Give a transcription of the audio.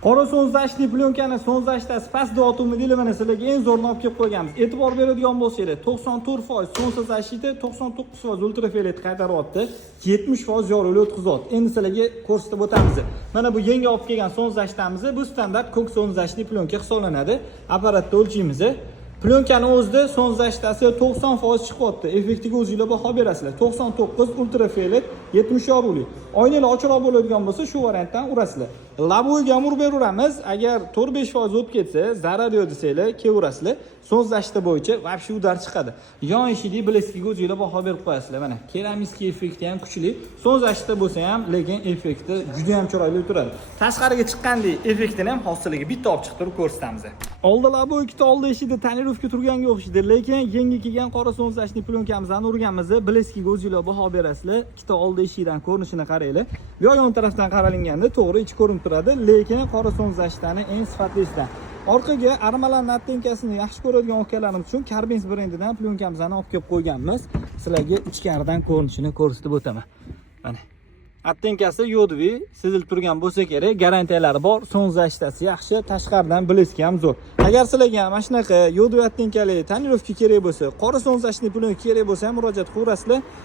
Qora sonzashli plyonkani sonzashtasi past datumi deyli mana sizlarga eng zo'rini olib kelib qo'yganmiz. E'tibor beradigan bo'lsanglar, 94% sonsa zashiti, 99% ultrafiolet qaytaryapti, 70% yorug'lik o'tkazyapti. Endi sizlarga ko'rsatib o'tamiz. Mana bu yangi olib kelgan sonzashtamiz, bu standart ko'k sonzashli plyonka hisoblanadi. Apparatda o'lchaymiz. Plyonkani o'zida sonzashtasi 90% chiqyapti. Effektiga o'zingizlar baho berasizlar. 99 ultrafiolet, 70 yorug'lik. Oynalar ochiqroq bo'ladigan bo'lsa, shu variantdan urasizlar. Laboyga urib beramiz. Agar 4-5% o'tib ketsa, zarar yo'q desanglar, kelaverasizlar. Sonzashta bo'yicha vobshe udar chiqadi. Yon eshikdagi bileskiga o'zingizlar baho berib qo'yasizlar. Mana keramikskiy effekti ham kuchli. Sonzashta bo'lsa ham, lekin effekti juda ham chiroyli turadi. Tashqariga chiqqandek effektini ham hozirga bitta olib chiqtirib ko'rsatamiz. Oldi laboy ikkita oldi eshikda tonirovka turganga o'xshaydi, lekin yangi kelgan qora sonzashli plyonkamizni urganmiz. Bileskiga o'zingizlar baho berasizlar. Ikkita oldi eshikdan ko'rinishini qaranglar. Bu yon tarafdan qaralganda to'g'ri ichi ko'rinib turadi, lekin qora sonzashtani eng sifatlisidan. Orqaga armalarning attenkasini yaxshi ko'radigan akalarimiz uchun Carbens brendidan plyonkamizni olib kelib qo'yganmiz. Sizlarga ichkaridan ko'rinishini ko'rsatib o'taman. Mana attenkasi yodviy sezilib turgan bo'lsa kerak, garantiyalari bor, sonzashtasi yaxshi, tashqaridan bleski ham zo'r. Agar sizlarga mana shunaqa yodviy attenkali tonirovka kerak bo'lsa, qora sonzashli plyonka kerak bo'lsa ham murojaat qilaverasizlar.